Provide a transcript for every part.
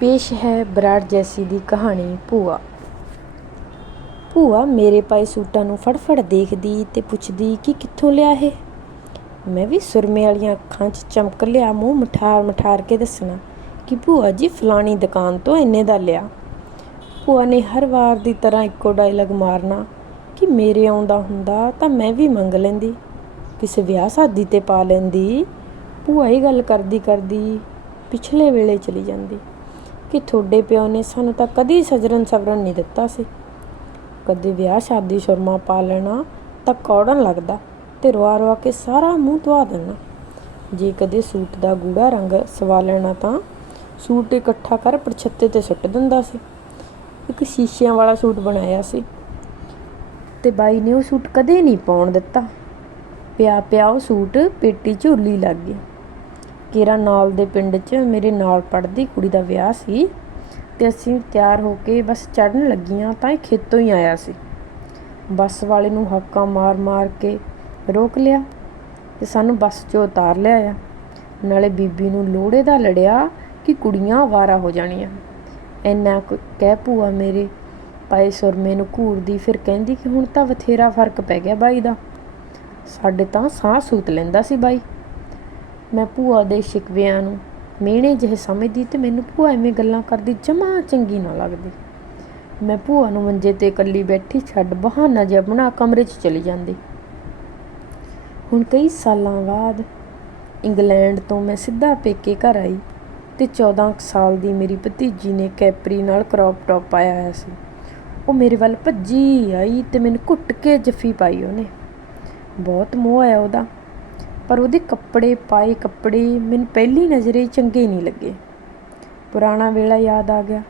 ਪੇਸ਼ ਹੈ ਬਰਾੜ ਜੈਸੀ ਦੀ ਕਹਾਣੀ ਭੂਆ। ਭੂਆ ਮੇਰੇ ਪਾਏ ਸੂਟਾਂ ਨੂੰ ਫੜਫੜ ਦੇਖਦੀ ਤੇ ਪੁੱਛਦੀ ਕਿ ਕਿੱਥੋਂ ਲਿਆ ਇਹ? ਮੈਂ ਵੀ ਸੁਰਮੇ ਵਾਲੀਆਂ ਅੱਖਾਂ 'ਚ ਚਮਕ ਲਿਆ, ਮੂੰਹ ਮਠਾਰ ਮਠਾਰ ਕੇ ਦੱਸਣਾ ਕਿ ਭੂਆ ਜੀ ਫਲਾਣੀ ਦੁਕਾਨ ਤੋਂ ਇੰਨੇ ਦਾ ਲਿਆ। ਭੂਆ ਨੇ ਹਰ ਵਾਰ ਦੀ ਤਰ੍ਹਾਂ ਇੱਕੋ ਡਾਇਲੌਗ ਮਾਰਨਾ ਕਿ ਮੇਰੇ ਆਉਂਦਾ ਹੁੰਦਾ ਤਾਂ ਮੈਂ ਵੀ ਮੰਗ ਲੈਂਦੀ, ਕਿਸੇ ਵਿਆਹ ਸ਼ਾਦੀ ਤੇ ਪਾ ਲੈਂਦੀ। ਭੂਆ ਹੀ ਗੱਲ ਕਰਦੀ ਕਰਦੀ ਪਿਛਲੇ ਵੇਲੇ ਚਲੀ ਜਾਂਦੀ। ਕਿ ਤੁਹਾਡੇ ਪਿਓ ਨੇ ਸਾਨੂੰ ਤਾਂ ਕਦੀ ਸਜਰਨ ਸਵਰਨ ਨਹੀਂ ਦਿੱਤਾ ਸੀ। ਕਦੇ ਵਿਆਹ ਸ਼ਾਦੀ ਸ਼ਰਮਾ ਪਾ ਲੈਣਾ ਤਾਂ ਕੌੜਨ ਲੱਗਦਾ ਤੇ ਰਵਾ ਰਵਾ ਕੇ ਸਾਰਾ ਮੂੰਹ ਧਵਾ ਦੇਣਾ। ਜੇ ਕਦੇ ਸੂਟ ਦਾ ਗੂੜਾ ਰੰਗ ਸਵਾ ਲੈਣਾ ਤਾਂ ਸੂਟ ਇਕੱਠਾ ਕਰ ਪਰਛੱਤੇ ਤੇ ਸੁੱਟ ਦਿੰਦਾ ਸੀ। ਇੱਕ ਸ਼ੀਸ਼ਿਆਂ ਵਾਲਾ ਸੂਟ ਬਣਾਇਆ ਸੀ ਤੇ ਬਾਈ ਨੇ ਉਹ ਸੂਟ ਕਦੇ ਨਹੀਂ ਪਾਉਣ ਦਿੱਤਾ। ਪਿਆ ਪਿਆ ਉਹ ਸੂਟ ਪੇਟੀ 'ਚ ਲੱਗ ਗਈ ਕੇਰਾ ਨਾਲ ਦੇ ਪਿੰਡ 'ਚ ਮੇਰੇ ਨਾਲ ਪੜ੍ਹਦੀ ਕੁੜੀ ਦਾ ਵਿਆਹ ਸੀ ਤੇ ਅਸੀਂ ਤਿਆਰ ਹੋ ਕੇ ਬਸ ਚੜਨ ਲੱਗੀਆਂ ਤਾਂ ਇਹ ਖੇਤੋਂ ਹੀ ਆਇਆ ਸੀ। ਬੱਸ ਵਾਲੇ ਨੂੰ ਹੱਕਾਂ ਮਾਰ-ਮਾਰ ਕੇ ਰੋਕ ਲਿਆ ਤੇ ਸਾਨੂੰ ਬੱਸ 'ਚੋਂ ਉਤਾਰ ਲਿਆ ਆ ਨਾਲੇ ਬੀਬੀ ਨੂੰ ਲੋੜੇ ਦਾ ਲੜਿਆ ਕਿ ਕੁੜੀਆਂ ਆਵਾਰਾ ਹੋ ਜਾਣੀਆਂ। ਇੰਨਾ ਕੁ ਕਹਿ ਭੂਆ ਮੇਰੇ ਪਾਏ ਸੁਰਮੇ ਨੂੰ ਘੂਰਦੀ, ਫਿਰ ਕਹਿੰਦੀ ਕਿ ਹੁਣ ਤਾਂ ਬਥੇਰਾ ਫ਼ਰਕ ਪੈ ਗਿਆ ਬਾਈ ਦਾ। ਸਾਡੇ ਤਾਂ ਸਾਹ ਸੂਤ ਲੈਂਦਾ ਸੀ ਬਾਈ। ਮੈਂ ਭੂਆ ਦੇ ਸ਼ਿਕਵਿਆਂ ਨੂੰ ਮਿਹਣੇ ਜਿਹੇ ਸਮਝਦੀ ਤੇ ਮੈਨੂੰ ਭੂਆ ਐਵੇਂ ਗੱਲਾਂ ਕਰਦੀ ਜਮਾ ਚੰਗੀ ਨਾ ਲੱਗਦੀ। ਮੈਂ ਭੂਆ ਨੂੰ ਮੰਜੇ ਤੇ ਇਕੱਲੀ ਬੈਠੀ ਛੱਡ ਬਹਾਨਾ ਜਿਹਾ ਬਣਾ ਕਮਰੇ 'ਚ ਚਲੀ ਜਾਂਦੀ। ਹੁਣ ਕਈ ਸਾਲਾਂ ਬਾਅਦ ਇੰਗਲੈਂਡ ਤੋਂ ਮੈਂ ਸਿੱਧਾ ਪੇਕੇ ਘਰ ਆਈ ਤੇ 14 ਕੁ ਸਾਲ ਦੀ ਮੇਰੀ ਭਤੀਜੀ ਨੇ ਕੈਪਰੀ ਨਾਲ ਕ੍ਰੌਪ ਟੌਪ ਪਾਇਆ ਹੋਇਆ ਸੀ। ਉਹ ਮੇਰੇ ਵੱਲ ਭੱਜੀ ਆਈ ਤੇ ਮੈਨੂੰ ਘੁੱਟ ਕੇ ਜੱਫੀ ਪਾਈ ਉਹਨੇ। ਬਹੁਤ ਮੋਹ ਆਇਆ ਉਹਦਾ। ਪਰ ਉਹਦੇ ਕੱਪੜੇ ਪਾਏ ਕੱਪੜੇ ਮੈਨੂੰ ਪਹਿਲੀ ਨਜ਼ਰੇ ਚੰਗੇ ਨਹੀਂ ਲੱਗੇ। ਪੁਰਾਣਾ ਵੇਲਾ ਯਾਦ ਆ ਗਿਆ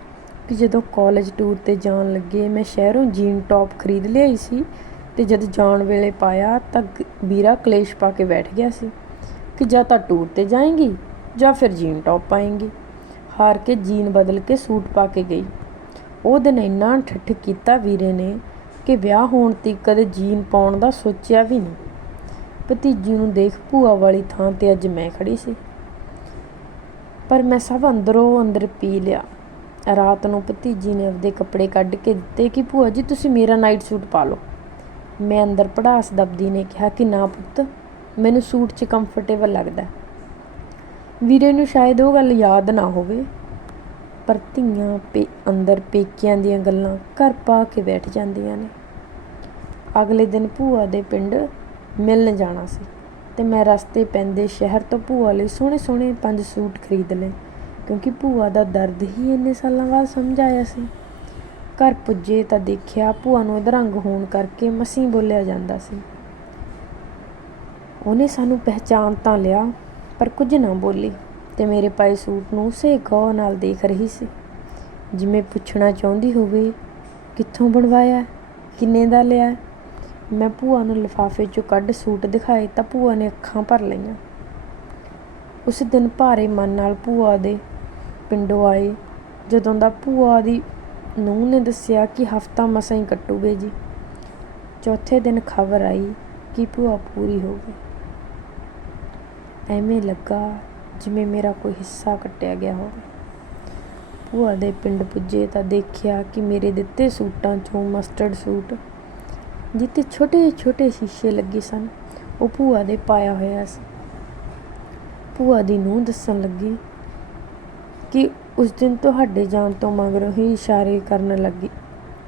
ਕਿ ਜਦੋਂ ਕਾਲਜ ਟੂਰ ਤੇ ਜਾਣ ਲੱਗੇ, ਮੈਂ ਸ਼ਹਿਰੋਂ ਜੀਨ ਟੌਪ ਖਰੀਦ ਲਿਆਈ ਸੀ ਤੇ ਜਦ ਜਾਣ ਵੇਲੇ ਪਾਇਆ ਤਾਂ ਵੀਰਾ ਕਲੇਸ਼ ਪਾ ਕੇ ਬੈਠ ਗਿਆ ਸੀ ਕਿ ਜਾਂ ਤਾਂ ਟੂਰ ਤੇ ਜਾਏਂਗੀ ਜਾਂ ਫਿਰ ਜੀਨ ਟੌਪ ਪਾਏਂਗੀ। ਹਾਰ ਕੇ ਜੀਨ ਬਦਲ ਕੇ ਸੂਟ ਪਾ ਕੇ ਗਈ। ਉਹ ਦਿਨ ਇੰਨਾ ਠੱਠ ਕੀਤਾ ਵੀਰੇ ਨੇ ਕਿ ਵਿਆਹ ਹੋਣ ਤੀਕ ਕਦੇ ਜੀਨ ਪਾਉਣ ਦਾ ਸੋਚਿਆ ਵੀ ਨਹੀਂ। ਭਤੀਜੀ ਨੂੰ ਦੇਖ ਭੂਆ ਵਾਲੀ ਥਾਂ ਤੇ ਅੱਜ ਮੈਂ ਖੜੀ ਸੀ। ਪਰ ਮੈਂ ਸਭ ਅੰਦਰੋਂ ਅੰਦਰ ਪੀ ਲਿਆ। ਰਾਤ ਨੂੰ ਭਤੀਜੀ ਨੇ ਆਪਦੇ ਕੱਪੜੇ ਕੱਢ ਕੇ ਦਿੱਤੇ ਕਿ ਭੂਆ ਜੀ, ਤੁਸੀਂ ਮੇਰਾ ਨਾਈਟ ਸੂਟ ਪਾ ਲਓ। ਮੈਂ ਅੰਦਰ ਪੜਾਸ ਦਬਦੀ ਨੇ ਕਿਹਾ ਕਿ ਨਾ ਪੁੱਤ, ਮੈਨੂੰ ਸੂਟ 'ਚ ਕੰਫਰਟੇਬਲ ਲੱਗਦਾ ਵੀਰੇ ਨੂੰ ਸ਼ਾਇਦ ਉਹ ਗੱਲ ਯਾਦ ਨਾ ਹੋਵੇ, ਪਰ ਧੀਆਂ ਪੇ ਅੰਦਰ ਪੇਕਿਆਂ ਦੀਆਂ ਗੱਲਾਂ ਘਰ ਪਾ ਕੇ ਬੈਠ ਜਾਂਦੀਆਂ ਨੇ। ਅਗਲੇ ਦਿਨ ਭੂਆ ਦੇ ਪਿੰਡ ਮਿਲਣ ਜਾਣਾ ਸੀ ਤੇ ਮੈਂ ਰਸਤੇ ਪੈਂਦੇ ਸ਼ਹਿਰ ਤੋਂ ਭੂਆ ਲਈ ਸੋਹਣੇ ਸੋਹਣੇ ਪੰਜ ਸੂਟ ਖਰੀਦ ਲਏ, ਕਿਉਂਕਿ ਭੂਆ ਦਾ ਦਰਦ ਹੀ ਇੰਨੇ ਸਾਲਾਂ ਬਾਅਦ ਸਮਝ ਆਇਆ ਸੀ। ਘਰ ਪੁੱਜੇ ਤਾਂ ਦੇਖਿਆ ਭੂਆ ਨੂੰ ਅਧਰੰਗ ਹੋਣ ਕਰਕੇ ਮਸੀਂ ਬੋਲਿਆ ਜਾਂਦਾ ਸੀ। ਉਹਨੇ ਸਾਨੂੰ ਪਹਿਚਾਨ ਤਾਂ ਲਿਆ, ਪਰ ਕੁਝ ਨਾ ਬੋਲੀ ਤੇ ਮੇਰੇ ਪਾਏ ਸੂਟ ਨੂੰ ਉਸੇ ਗੌਰ ਨਾਲ ਦੇਖ ਰਹੀ ਸੀ। ਜਿਵੇਂ ਪੁੱਛਣਾ ਚਾਹੁੰਦੀ ਹੋਵੇ, ਕਿੱਥੋਂ ਬਣਵਾਇਆ, ਕਿੰਨੇ ਦਾ ਲਿਆ ਮੈਂ ਭੂਆ ਨੂੰ ਲਿਫਾਫੇ 'ਚੋਂ ਕੱਢ ਸੂਟ ਦਿਖਾਏ ਤਾਂ ਭੂਆ ਨੇ ਅੱਖਾਂ ਭਰ ਲਈਆਂ। ਉਸ ਦਿਨ ਭਾਰੇ ਮਨ ਨਾਲ ਭੂਆ ਦੇ ਪਿੰਡੋਂ ਆਏ। ਜਦੋਂ ਦਾ ਭੂਆ ਦੀ ਨੂੰਹ ਨੇ ਦੱਸਿਆ ਕਿ ਹਫਤਾ ਮਸਾਂ ਹੀ ਕੱਟੂਗੇ ਜੀ, ਚੌਥੇ ਦਿਨ ਖਬਰ ਆਈ ਕਿ ਭੂਆ ਪੂਰੀ ਹੋ ਗਈ। ਐਵੇਂ ਲੱਗਾ ਜਿਵੇਂ ਮੇਰਾ ਕੋਈ ਹਿੱਸਾ ਕੱਟਿਆ ਗਿਆ ਹੋਵੇ। ਭੂਆ ਦੇ ਪਿੰਡ ਪੁੱਜੇ ਤਾਂ ਦੇਖਿਆ ਕਿ ਮੇਰੇ ਦਿੱਤੇ ਸੂਟਾਂ 'ਚੋਂ ਮਸਟਰਡ ਸੂਟ ਜਿੱਥੇ ਛੋਟੇ ਛੋਟੇ ਸ਼ੀਸ਼ੇ ਲੱਗੇ ਸਨ, ਉਹ ਭੂਆ ਦੇ ਪਾਇਆ ਹੋਇਆ ਸੀ। ਭੂਆ ਦੀ ਨੂੰਹ ਦੱਸਣ ਲੱਗੀ ਕਿ ਉਸ ਦਿਨ ਤੁਹਾਡੇ ਜਾਣ ਤੋਂ ਮਗਰੋਂ ਹੀ ਇਸ਼ਾਰੇ ਕਰਨ ਲੱਗੀ,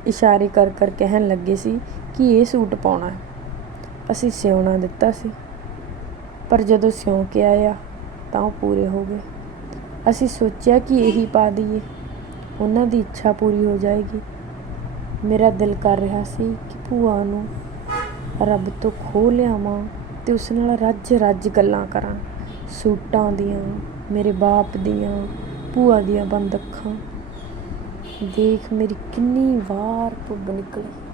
ਇਸ਼ਾਰੇ ਕਰ ਕਰ ਕਹਿਣ ਲੱਗੇ ਸੀ ਕਿ ਇਹ ਸੂਟ ਪਾਉਣਾ ਹੈ। ਅਸੀਂ ਸਿਉਣਾ ਦਿੱਤਾ ਸੀ, ਪਰ ਜਦੋਂ ਸਿਉਂ ਕੇ ਆਇਆ ਤਾਂ ਉਹ ਪੂਰੇ ਹੋ ਗਏ। ਅਸੀਂ ਸੋਚਿਆ ਕਿ ਇਹੀ ਪਾ ਦਈਏ, ਉਹਨਾਂ ਦੀ ਇੱਛਾ ਪੂਰੀ ਹੋ ਜਾਏਗੀ। ਮੇਰਾ ਦਿਲ ਕਰ ਰਿਹਾ ਸੀ ਕਿ ਭੂਆ ਨੂੰ ਰੱਬ ਤੋਂ ਖੋਹ ਲਿਆਵਾਂ ਤੇ ਉਸ ਨਾਲ ਰੱਜ ਰੱਜ ਗੱਲਾਂ ਕਰਾਂ। ਸੂਟਾਂ ਦੀਆਂ, ਮੇਰੇ ਬਾਪ ਦੀਆਂ, ਭੂਆ ਦੀਆਂ ਬੰਦ ਅੱਖਾਂ। ਦੇਖ ਮੇਰੀ ਕਿੰਨੀ ਵਾਰ ਭੁੱਬ ਨਿਕਲੀ।